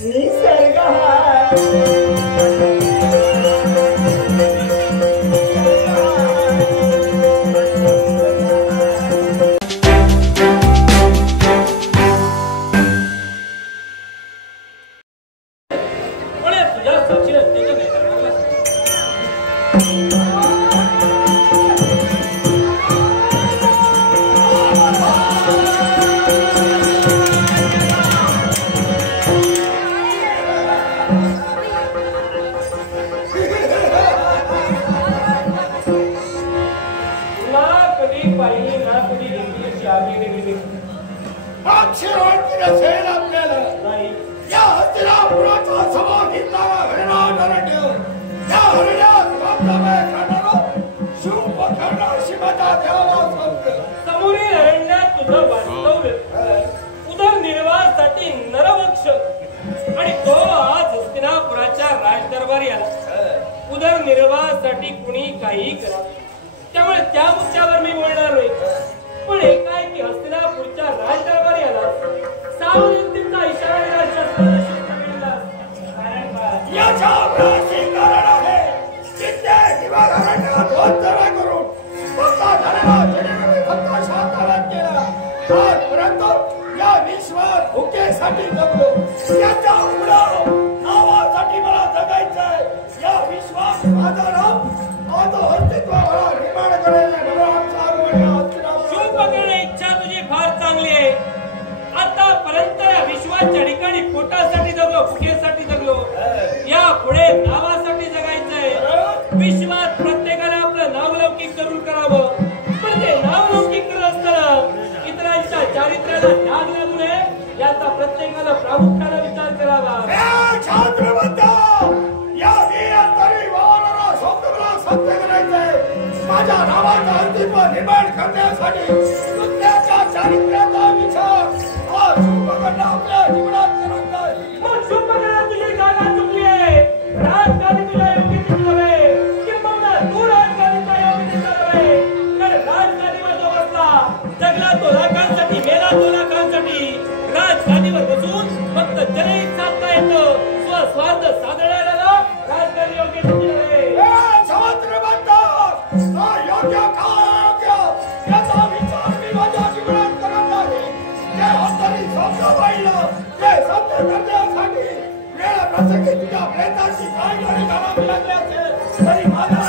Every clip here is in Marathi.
निसर्ग उदरनिर्वाहासाठी नरवक्ष आणि तो आज हस्तिनापुराच्या राजदरबारी आला. उदरनिर्वाहासाठी कुणी काही करा, त्यामुळे त्या मुद्द्यावर मी बोलणार नाही. पण एकाएकी हस्तिनापूरच्या राजदरबारी आला, सावधगिरीचा इशारा दिला. या विश्वात भुकेसाठी जगलो, त्याच्या नावासाठी मला जगायचंय. या विश्वात माझं नाव माझं अस्तित्व मला निर्माण करायला शुभ करणे इच्छा तुझी फार चांगली आहे. आतापर्यंत या विश्वाच्या ठिकाणी पोटासाठी जगलो, भुकेसाठी जगलो. या पुढे नावासाठी जगायचंय. विश्वात प्रत्येकाने आपलं नावलौकिक करून करावं, पण ते नावलौकिक करत असताना इतरांच्या चारित्र्याला ध्यान लागू नये याचा प्रत्येकाला प्रामुख्याने विचार करावा. माझ्या नावाचं अस्तित्व निर्माण करण्यासाठी त्याच्या चारित्र्याचा विचार हा शुभकर्णा आपल्या जीवनात करत नाही. मग शुभकर्णा तुझी जागा चुकली आहे. राजकारणी तुझ्या योग्यतेची नव्हे, किंबहुना तू राजकारणीचा योग्यतेचा नव्हे. तर राजकारणीवर जो बसला, जगला तो लाखांसाठी, मेला तो लाखांसाठी. राजकारणीवर बसून फक्त जनहित साधता येतं, स्वस्वार्थ साधण्याला राजकारणी योग्यतेची नव्हे. योग्य काय याचा विचार मी माझ्या जीवनात करत नाही. ते अंतरी शब्द पाहिलं, ते शब्द करण्यासाठी वेळा प्रसंगी तुझ्या प्रेताची काय गाडी घालावी लागली असेल तरी माझा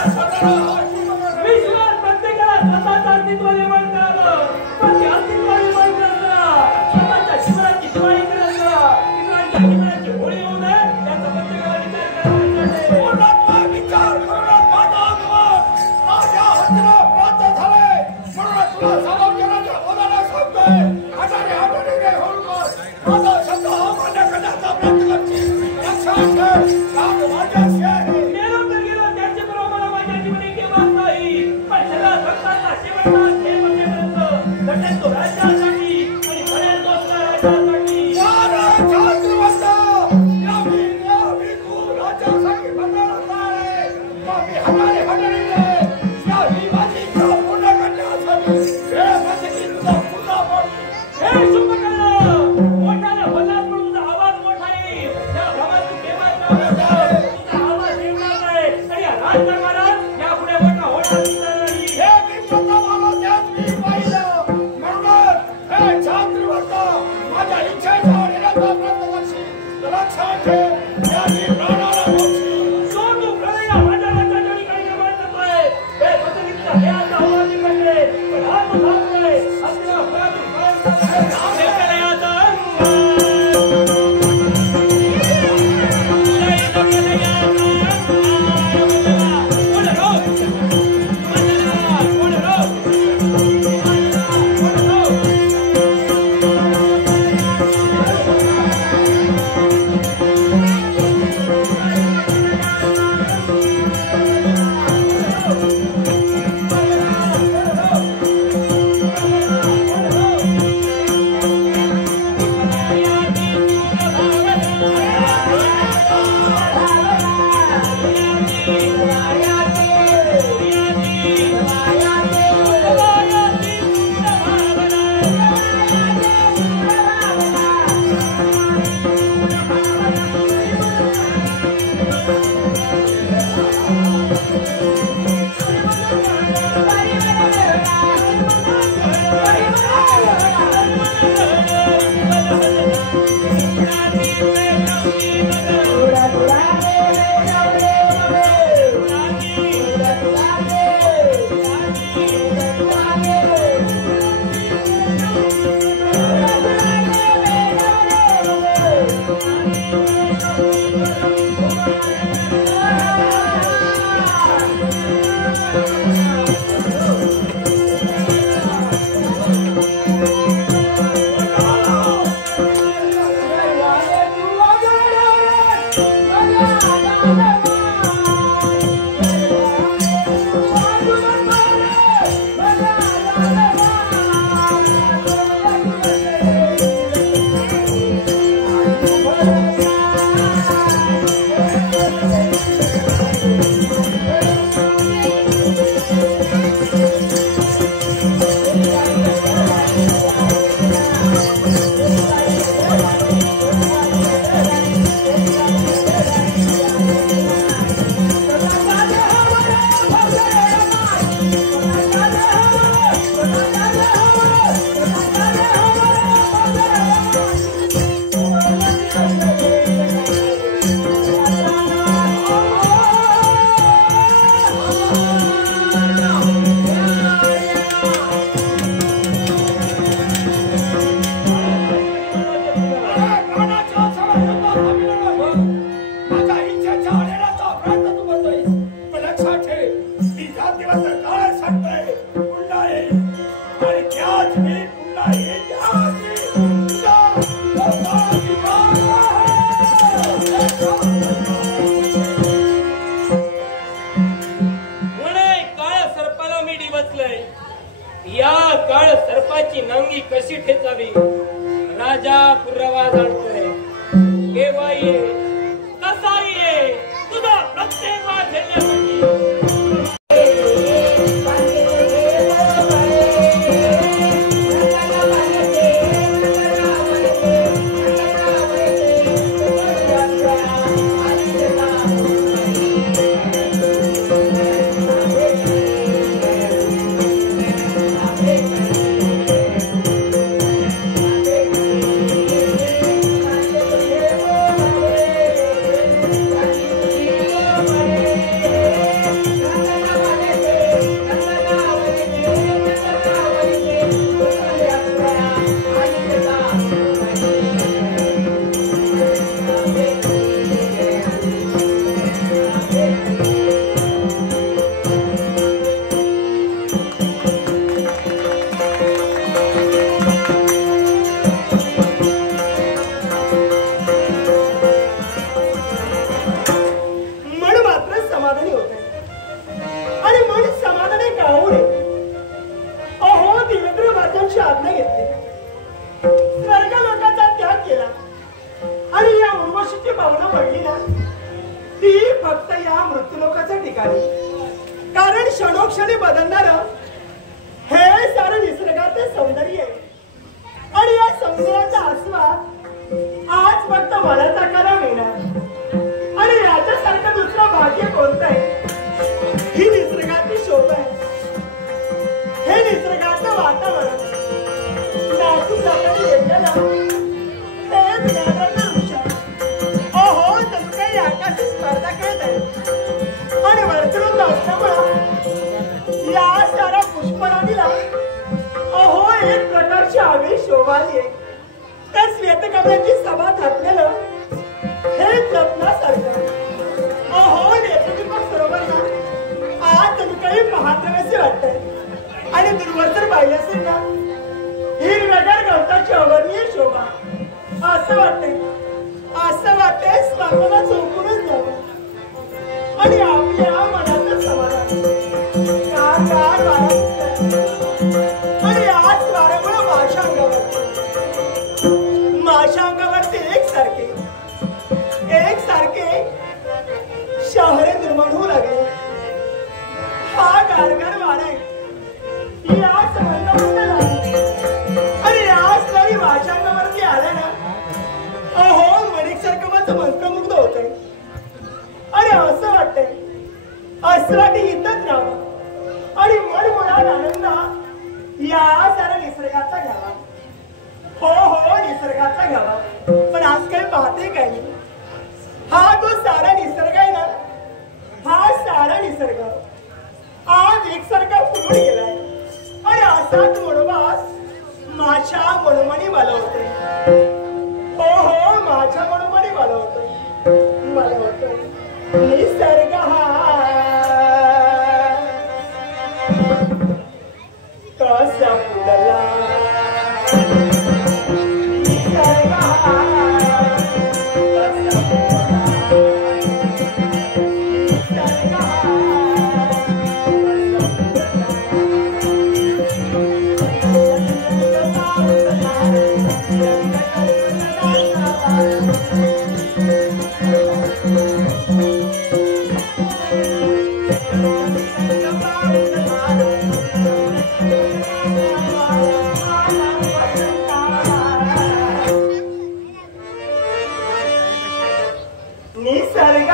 विश्वास प्रत्येकाला स्वतःचं अस्तित्व निर्माण करावं. पण ते अस्तित्व निर्माण करताना स्वतःच्या जीवनाची दिवाळी करत इतरांच्या जीवनाची होळी होऊ नये याचा प्रत्येकाला विचार करावा. विचार करून माझा माझ्या हस्तीला प्राप्त झाले म्हणून तुला सामोपचाराच्या बोलायला सांगतोय. हाताने रे होळकर, माझा शब्द हा मान्य करण्याचा प्रयत्न करशील. लक्षात ठेव, माझ्याशी आहे. गेलो तर गेलो, त्याच्याबरोबर माझ्या जीवनी केव्हा माझ्या मनोमनी मला होतं मला होतं निसर्ग कसा फुलला निसर्ग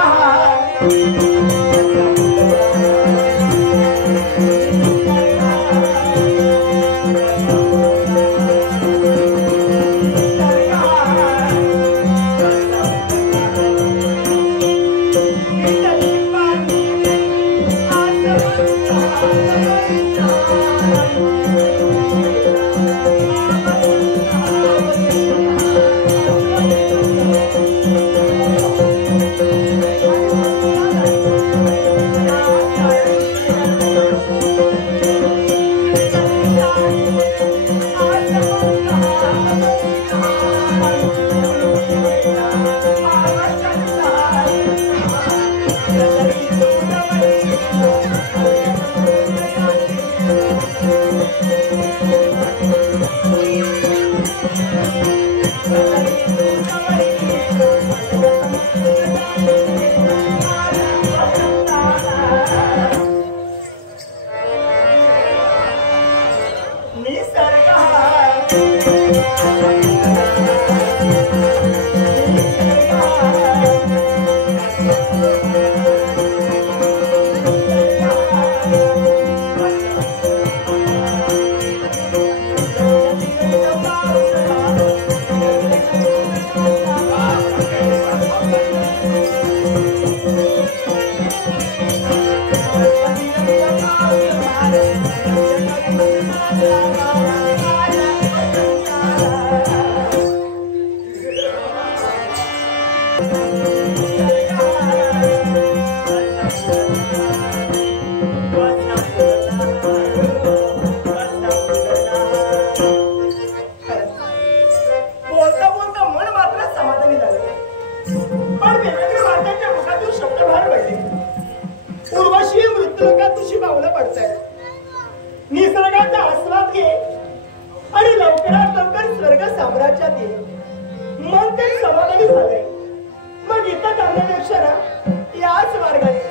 निसर्गाचा आस्वाद घे आणि लवकरात लवकर स्वर्ग साम्राज्यात ये. मन तरी समाधानी झालंय. मग इथं करण्यापेक्षा ना याच मार्गाने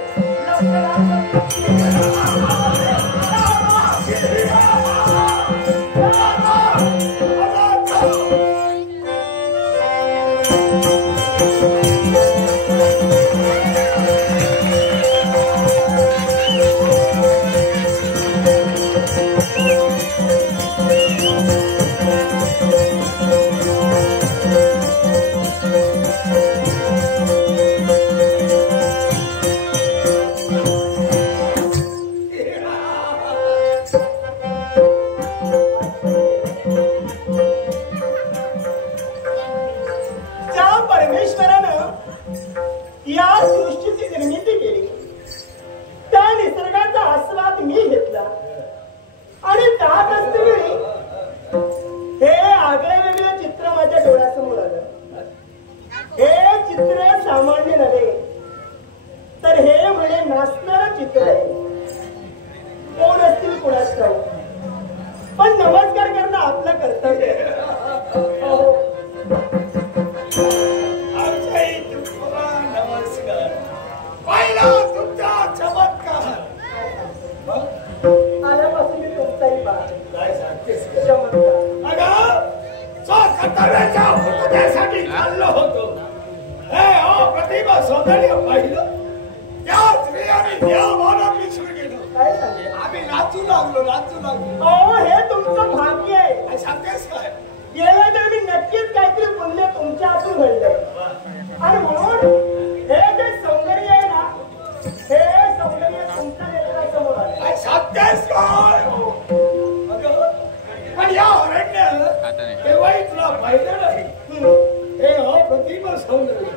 हे प्रतिभा सौंदर्य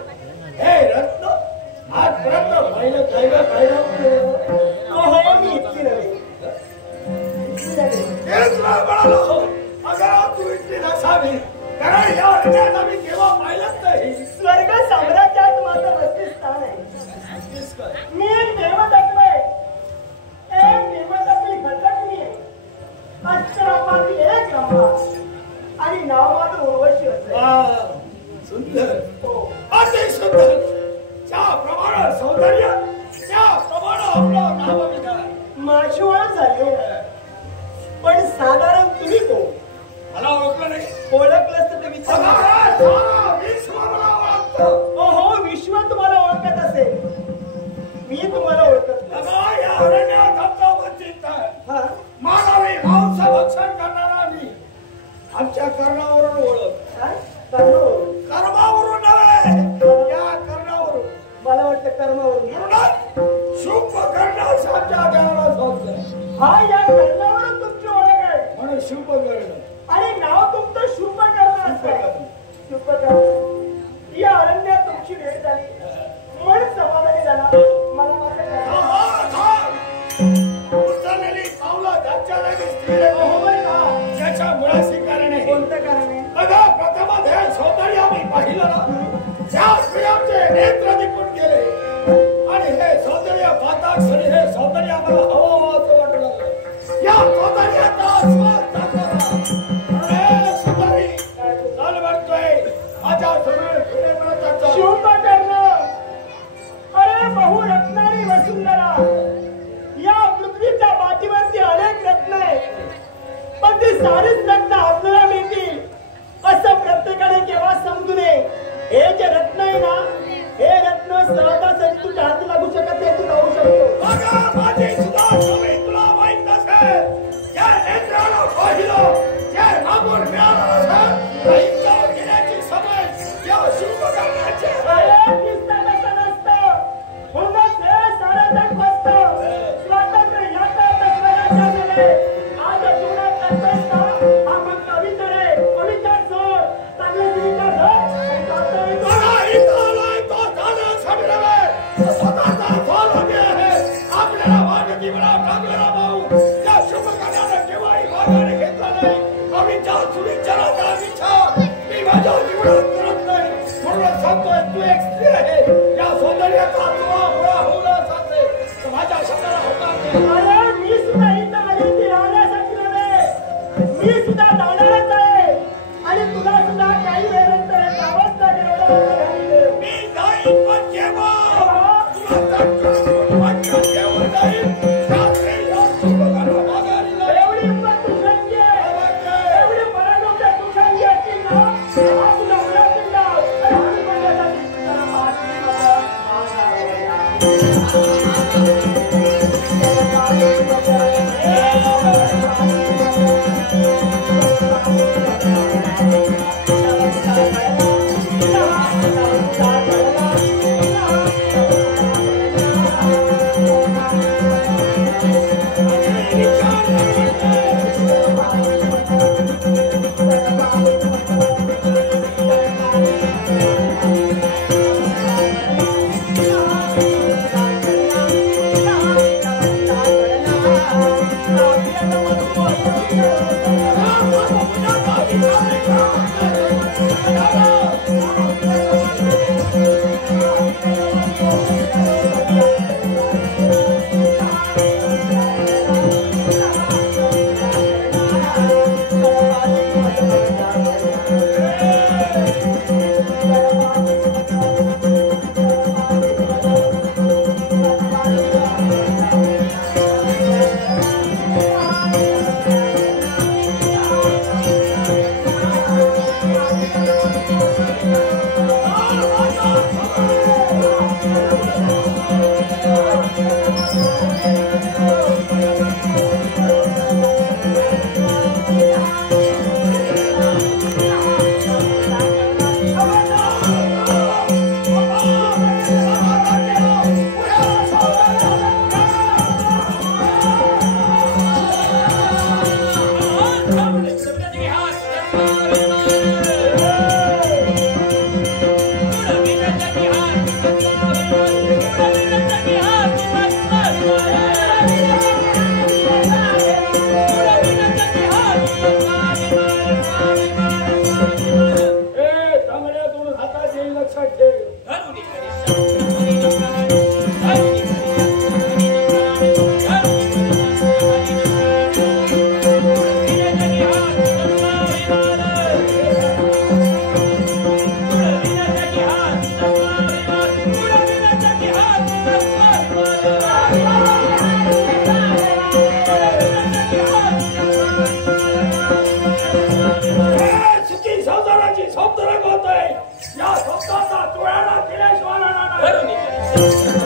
हे रत्न पाहिलं काय का पाहिलं मी इतकी नव्हे. तेच म्हणालो अगर तू इतकी नसावी कारण या अरण्यात आम्ही केव्हा पाहिलंच नाही. स्वर्ग साम्राज्यात माझं वसतिस्थान आहे. मी एक देवदत्त आहे. एक देवदत्तली घटकली आहे. अक्षरापाती एक रंभा आणि नाव माझं उर्वशी असेल. सुंदर हो. अति सुंदर ज्याप्रमाणे सौंदर्य त्याप्रमाणे आपलं नामविधान माझी ओळख झाली हो. पण साधारण तुम्ही कोण? मला ओळखलं नाही. ओळखलंच तर विचार. विश्व मला ओळखतं. हो विश्व तुम्हाला ओळखत असेल. मी तुम्हाला ओळखत नाही. या अरण्यात आमचा वंचित आहे. हा मानवी मांस भक्षण करणारा मी आमच्या कर्णावरून ओळख. काय? कर्मावरून. कर्मावरून नव्हे या कर्णावरून. मला वाटतं कर्मावरून. म्हणूनच शुभ करण्यास आमच्या देवाला सोडलं. हा या कर्णावरून तुमची ओळख आहे. म्हणून शुभ करणं आणि नाव तुमचं शुभ करणं असं आहे. शुभ करणं. या अरण्यात तुमची वेळ झाली. मन समाधानी झाला. मला माझं काय? उचललेली पावलं त्यांच्या जागी स्थिर त्याच्या मुळाशी कारण आहे. कोणतं कारण आहे? अगं प्रथमच हे सौंदर्य आम्ही पाहिलं ना त्याच प्रियाचे नेत्र निघून गेले आणि हे सौंदर्य पाहता क्षणी हे सौंदर्य आम्हाला हवं असं वाटलं. या सौंदर्याचा आस्वाद दाखवला. अरे सुंदरी चाल म्हणतोय माझ्या समोर शुभ करणं. अरे बहुरत्नारी वसुंधरा. या पृथ्वीच्या मातीवरती अनेक रत्न आहेत. पण ती सारीच रत्न आपल्याला मिळतील असं प्रत्येकाने केव्हा समजू नये. हे जे रत्न आहे ना हे रत्न सहजासहजी तुझ्या हाती लागू शकत नाही. तू राहू शकतो. माझी सुद्धा तुम्ही तुला माहित नसेल या नेत्राला पाहिलं जे मागून मिळालं असेल काही जाऊ घेण्याची समज या शुभ करण्याची अरे दिसतं तसं नसतं. म्हणूनच हे सारं जग बसतं. स्वातंत्र्य याचा तत्त्वज्ञान झालंय. आज जीवनात करतोयस का? हा फक्त अविचार आहे. अविचार सोड. चांगले विचार धर आणि चालतोय तो. बघा इथं आलाय तो जाण्यासाठी नव्हे तो स्वतःचा स्वाभिमान आहे. आपल्याला वाटती म्हणा टाकलेला भाऊ या शुभ करण्याला केव्हाही माघारी घेतला नाही. अविचार सुविचाराचा विचार मी माझ्या जीवनात करत नाही. म्हणून सांगतोय तू एक स्त्री आहे. या सौंदर्याचा तुला मुळा होऊन असाचे तर माझ्या शब्दाला होणार नाही. अरे मी सुद्धा इथं आली ती राहण्यासाठी नव्हे. मी सुद्धा जाणारच आहे. आणि तुला सुद्धा काही वेळानंतर जावंच लागेल. एवढं मला सांगितलं. मी जाईन पण केव्हा तुला चटकन वाटतं जेवण जाईल रात्री या शुभ करणं माघारी नाही. एवढी हिंमत तू शक्य आहे. एवढी पराक्रम तू शक्य असतील ना तेव्हा तुला उलटून लाव. आणि आम्ही माझ्यासाठी तुला माती मारा. रे